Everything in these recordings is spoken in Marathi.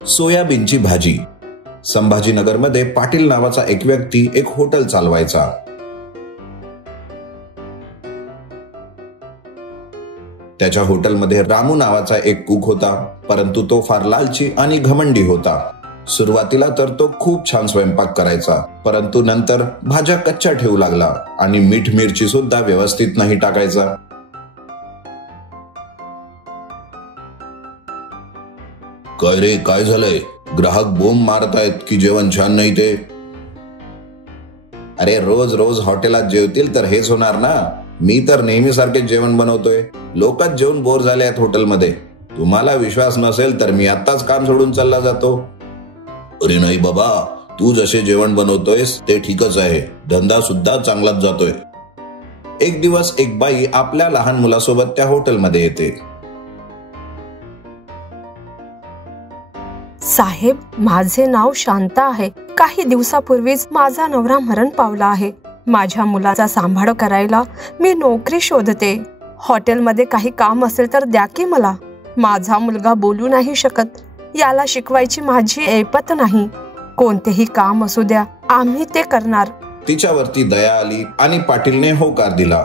सोयाबीनची भाजी. संभाजीनगरमध्ये पाटील नावाचा एक व्यक्ती एक हॉटेल चालवायचा. त्याच्या हॉटेलमध्ये रामू नावाचा एक कुक होता, परंतु तो फार लालची आणि घमंडी होता. सुरुवातीला तर तो खूप छान स्वयंपाक करायचा, परंतु नंतर भाज्या कच्च्या ठेवू लागला आणि मीठ मिरची सुद्धा व्यवस्थित नाही टाकायचा. काय रे, काय झालंय? ग्राहक बोंब मारतायत की जेवण छान नाही ते. अरे रोज रोज हॉटेलात जेवतील तर हेच होणार ना. मी तर नेहमी सारखे जेवण बनवतोय. लोकच जेवण बोर झाले आहेत हॉटेलमध्ये. तुम्हाला विश्वास नसेल तर मी आत्ताच काम सोडून चालला जातो. अरे नाही बाबा, तू जसे जेवण बनवतोयस ते ठीकच आहे. धंदा सुद्धा चांगलाच जातोय. एक दिवस एक बाई आपल्या लहान मुलासोबत त्या हॉटेलमध्ये येते. साहेब, माझे नाव शांता आहे. काही दिवसापूर्वीच माझा नवरा मरण पावला आहे. माझ्या मुलाचा सांभाळ करायला मी नोकरी शोधते. हॉटेलमध्ये काही काम असेल तर द्या की मला. माझा मुलगा बोलू नाही शकत. याला शिकवायची माझी ऐपत नाही. कोणतेही काम असू द्या, आम्ही ते करणार. तिच्यावरती दया आली आणि पाटीलने होकार दिला.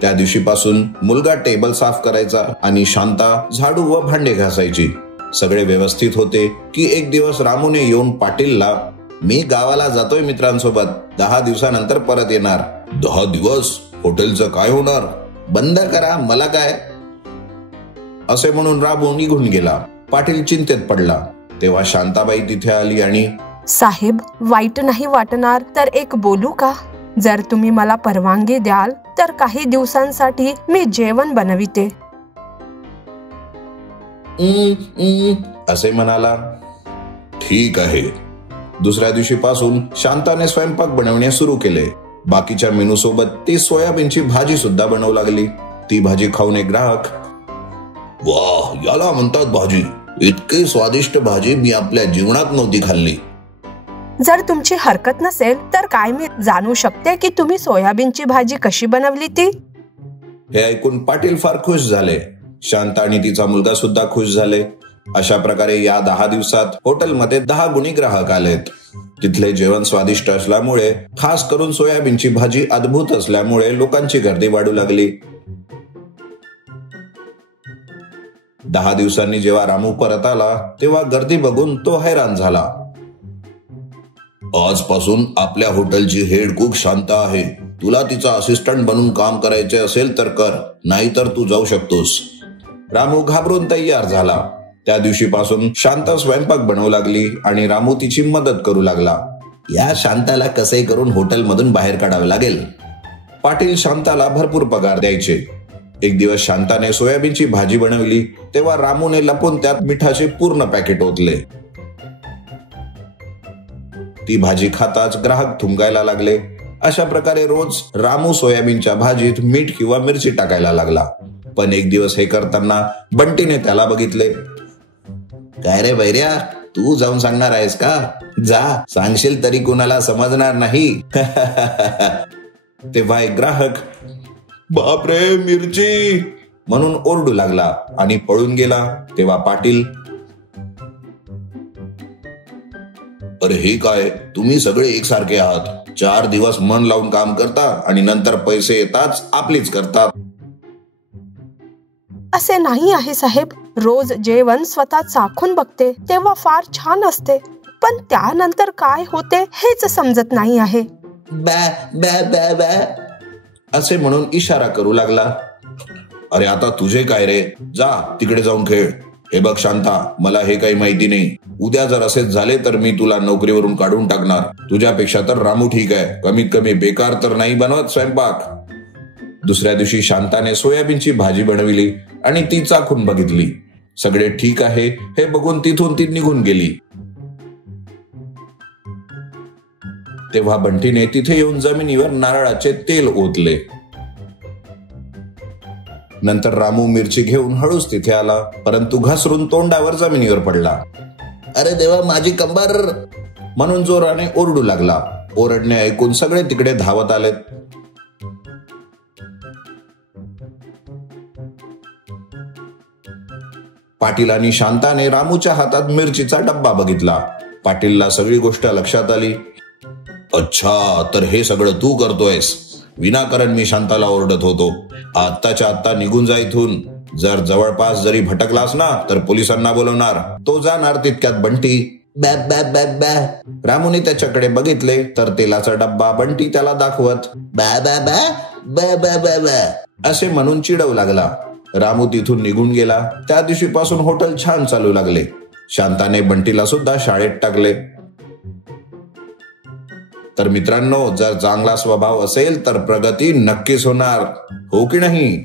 त्या दिवशीपासून मुलगा टेबल साफ करायचा आणि शांता झाडू व भांडे घासायची. सगळे व्यवस्थित होते की एक दिवस रामूने येऊन पाटीलला, मी गावाला जातोय मित्रांसोबत, 10 दिवसानंतर परत येणार. 10 दिवस? हॉटेलचं काय होणार? बंद करा, मला काय, असे म्हणून रामू निघून गेला. पाटील चिंतेत पडला. तेव्हा शांताबाई तिथे आली आणि, साहेब, वाईट नाही वाटणार तर एक बोलू का? जर तुम्ही मला परवानगी द्याल तर काही दिवसांसाठी मी जेवण बनविते. असे म्हणाला. ठीक आहे. दुसऱ्या दिवशीपासून शांताने स्वयंपाक बनवणे सुरू केले. बाकीच्या मेनू सोबत ती सोयाबीनची भाजी सुद्धा बनवू लागली. ती भाजी खाऊन एक ग्राहक, वाह, याला म्हणतात भाजी. इतकी स्वादिष्ट भाजी मी आपल्या जीवनात नव्हती खाल्ली. जर तुमची हरकत नसेल तर काय मी जाणू शकते की तुम्ही सोयाबीनची भाजी कशी बनवली ती? हे ऐकून पाटील फार खुश झाले. शांता आणि तिचा मुलगा सुद्धा खुश झाले. अशा प्रकारे या 10 दिवसात हॉटेलमध्ये 10 गुणी ग्राहक आलेत. तिथले जेवण स्वादिष्ट असल्यामुळे, खास करून सोयाबीनची भाजी अद्भुत असल्यामुळे लोकांची गर्दी वाढू लागली. 10 दिवसांनी जेव्हा रामू परत आला तेव्हा गर्दी बघून तो हैराण झाला. आजपासून आपल्या हॉटेलची हेड कुक शांता आहे. तुला तिचा असिस्टंट बनून काम करायचे असेल तर कर, नाहीतर तू जाऊ शकतोस. रामू घाबरून तयार झाला. त्या दिवशीपासून शांता स्वयंपाक बनवू लागली आणि रामू तिची मदत करू लागला. या शांताला कसे करून हॉटेलमधून बाहेर काढावे लागेल. पाटील शांताला भरपूर पगार द्यायचे. एक दिवस शांताने सोयाबीनची भाजी बनवली तेव्हा रामूने लपून त्यात मिठाचे पूर्ण पॅकेट ओतले. ती भाजी खाताच ग्राहक थुंकायला लागले. अशा प्रकारे रोज रामू सोयाबीनच्या भाजीत मीठ किंवा मिरची टाकायला लागला. पण एक दिवस हे करताना बंटीने त्याला बघितले. काय रे बैऱ्या, तू जाऊन सांगणार आहेस का? जा, सांगशील तरी कोणाला समजणार नाही. तेव्हा एक ग्राहक, बापरे, मिरची, म्हणून ओरडू लागला आणि पळून गेला. तेव्हा पाटील, अरे हे काय, तुम्ही सगळे एकसारखे आहात. 4 दिवस मन लावून काम करता आणि नंतर पैसे येताच आपलीच करतात. असे नाही आहे साहेब. रोज जेवण स्वतः चाखून बघते तेव्हा फार छान असते, पण त्यानंतर काय होते हेच समजत नाही आहे. बॅ बॅ बॅ बॅ असे म्हणून इशारा करू लागला. अरे आता तुझे काय रे, जा तिकडे जाऊन खेळ. हे बघ शांता, मला हे काही माहिती नाही. उद्या जर असेच झाले तर मी तुला नोकरीवरून काढून टाकणार. तुझ्यापेक्षा तर रामू ठीक आहे, कमीत कमी बेकार तर नाही बनवत स्वयंपाक. दुसऱ्या दिवशी शांताने सोयाबीनची भाजी बनविली आणि ती चाखून बघितली. सगळे ठीक आहे हे बघून तिथून ती निघून गेली. तेव्हा बंटीने तिथे येऊन जमिनीवर नारळाचे तेल ओतले. नंतर रामू मिरची घेऊन हळूच तिथे आला, परंतु घसरून तोंडावर जमिनीवर पडला. अरे देवा, माझी कंबर, म्हणून जोराने ओरडू लागला. ओरडणे ऐकून सगळे तिकडे धावत आलेत. पाटील आणि शांताने रामूच्या हातात मिरचीचा डब्बा बघितला. पाटीलला सगळी गोष्ट लक्षात आली. अच्छा, तर हे सगळं तू करतोयस. विनाकारण मी शांताला ओरडत होतो. आत्ताच्या आत्ता निघून जा इथून. जर जवळपास जरी भटकलास ना तर पोलिसांना बोलवणार. तो जाणार तितक्यात बंटी बॅ बॅ बॅ बॅ. रामूने त्याच्याकडे बघितले तर तेलाचा डब्बा बंटी त्याला दाखवत बॅ बॅ बॅ बॅ बॅ बॅ बॅ असे म्हणून चिडवू लागला. रामू तिथून निघून गेला. त्या दिवशीपासून हॉटेल छान चालू लागले. शांताने बंटीला सुद्धा शाळेत टाकले. तर मित्रांनो, जर चांगला स्वभाव असेल तर प्रगती नक्कीच होणार, हो की नाही?